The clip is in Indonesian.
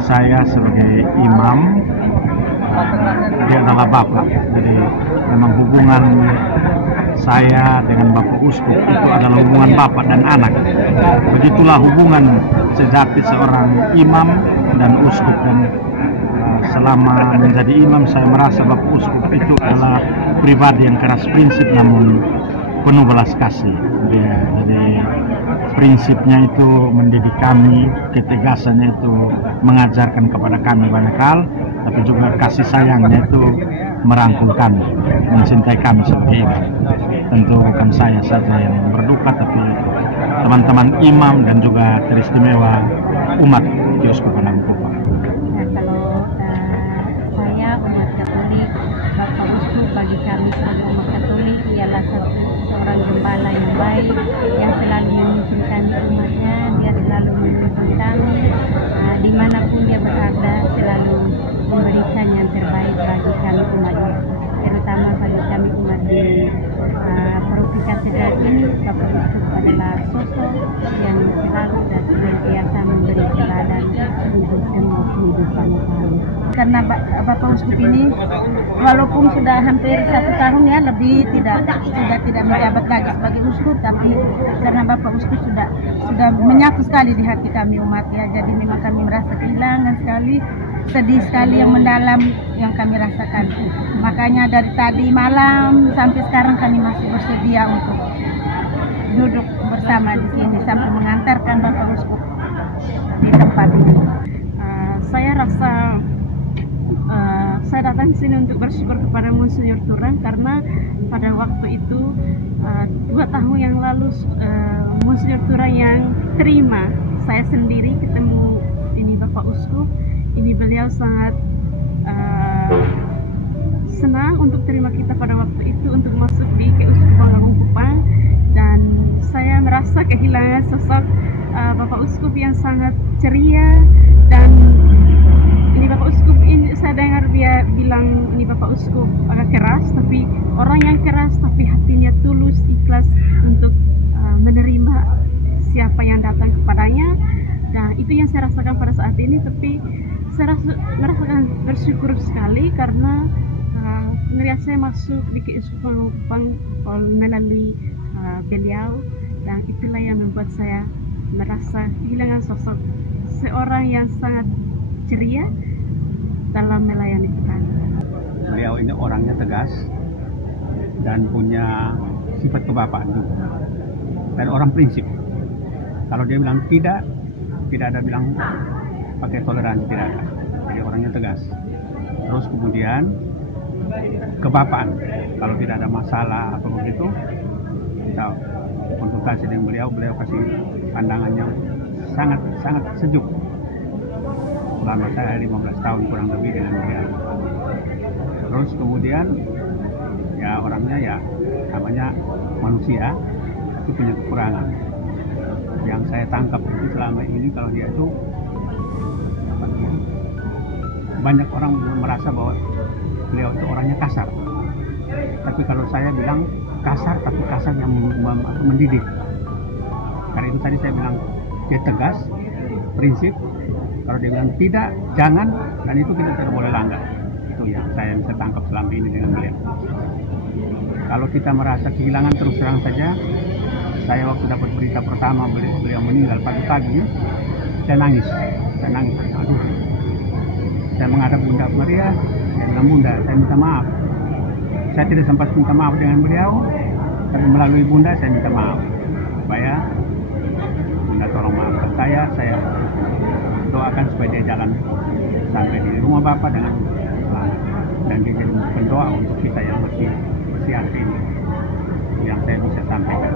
bagi saya sebagai imam, dia adalah bapak. Jadi memang hubungan saya dengan Bapak Uskup itu adalah hubungan bapak dan anak. Begitulah hubungan sejati seorang imam dan uskup. Dan selama menjadi imam saya merasa Bapak Uskup itu adalah pribadi yang keras prinsip namun penuh belas kasih. Jadi prinsipnya itu mendidik kami, ketegasannya itu mengajarkan kepada kami banyak hal, tapi juga kasih sayangnya itu merangkul kami, mencintai kami sebagai imam. Tentu bukan saya saja yang berduka, tapi teman-teman imam dan juga teristimewa umat Uskupan Amphoe. Kalau saya umat Katolik, Bapak Uskup bagi kami sebagai umat Katolik ialah seorang gembala yang baik, yang selalu memimpin umatnya, dia selalu memimpin kami, dimanapun dia berada selalu memberikan yang terbaik bagi kami umatnya, terutama bagi kami umat di Paroki Katedral ini. Bapak Uskup adalah sosok yang selalu dan senantiasa memberi teladan untuk semua kehidupan kami. Karena Bapak Uskup ini walaupun sudah hampir 1 tahun ya lebih sudah tidak menjabat lagi sebagai uskup, tapi karena Bapak Uskup sudah menyatu sekali di hati kami umat ya, jadi memang kami merasa kehilangan sekali, sedih sekali yang mendalam yang kami rasakan. Makanya dari tadi malam sampai sekarang kami masih bersedia untuk duduk bersama di sini sampai mengantarkan Bapak Uskup di tempat ini. Saya rasa saya datang ke sini untuk bersyukur kepada Monsinyur Turang karena pada waktu itu 2 tahun yang lalu Monsinyur Turang yang terima saya sendiri ketemu ini Bapak Uskup. Ini beliau sangat senang untuk terima kita pada waktu itu untuk masuk di Keuskupan Amphoe, dan saya merasa kehilangan sosok Bapak Uskup yang sangat ceria. Dan ini Bapak Uskup ini saya dengar dia bilang ini Bapak Uskup agak keras, tapi orang yang keras tapi hatinya tulus, ikhlas untuk menerima siapa yang datang kepadanya. Nah itu yang saya rasakan pada saat ini, tapi saya merasakan bersyukur sekali karena melihat saya masuk di Keuskupan Amphoe melalui beliau, dan itulah yang membuat saya merasa kehilangan sosok seorang yang sangat ceria dalam melayani Tuhan. Beliau ini orangnya tegas dan punya sifat kebapaan juga, dan orang prinsip. Kalau dia bilang tidak ada bilang pakai toleransi, tidak ada. Jadi orangnya tegas. Terus kemudian kebapaan, kalau tidak ada masalah atau begitu kita konsultasi dengan beliau kasih pandangannya sangat sejuk. Selama saya 15 tahun kurang lebih dengan beliau. Terus kemudian ya orangnya ya namanya manusia tapi punya kekurangan. Yang saya tangkap itu selama ini kalau dia itu banyak orang merasa bahwa beliau itu orangnya kasar. Tapi kalau saya bilang kasar, tapi kasar yang mendidik. Karena itu tadi saya bilang dia tegas, prinsip. Kalau dia bilang tidak, jangan, dan itu kita tidak boleh langgar. Itu yang saya bisa tangkap selama ini dengan beliau. Kalau kita merasa kehilangan, terus terang saja, saya waktu dapat berita pertama beliau meninggal pagi-pagi, saya nangis. Aduh, saya menghadap Bunda Maria, saya bilang Bunda, saya minta maaf. Saya tidak sempat minta maaf dengan beliau, tapi melalui Bunda saya minta maaf. Supaya Bunda tolong maafkan saya doakan supaya dia jalan sampai di rumah Bapak dengan selamat, dan dia jadi pendoa untuk kita yang bersih hati ini yang saya bisa sampaikan.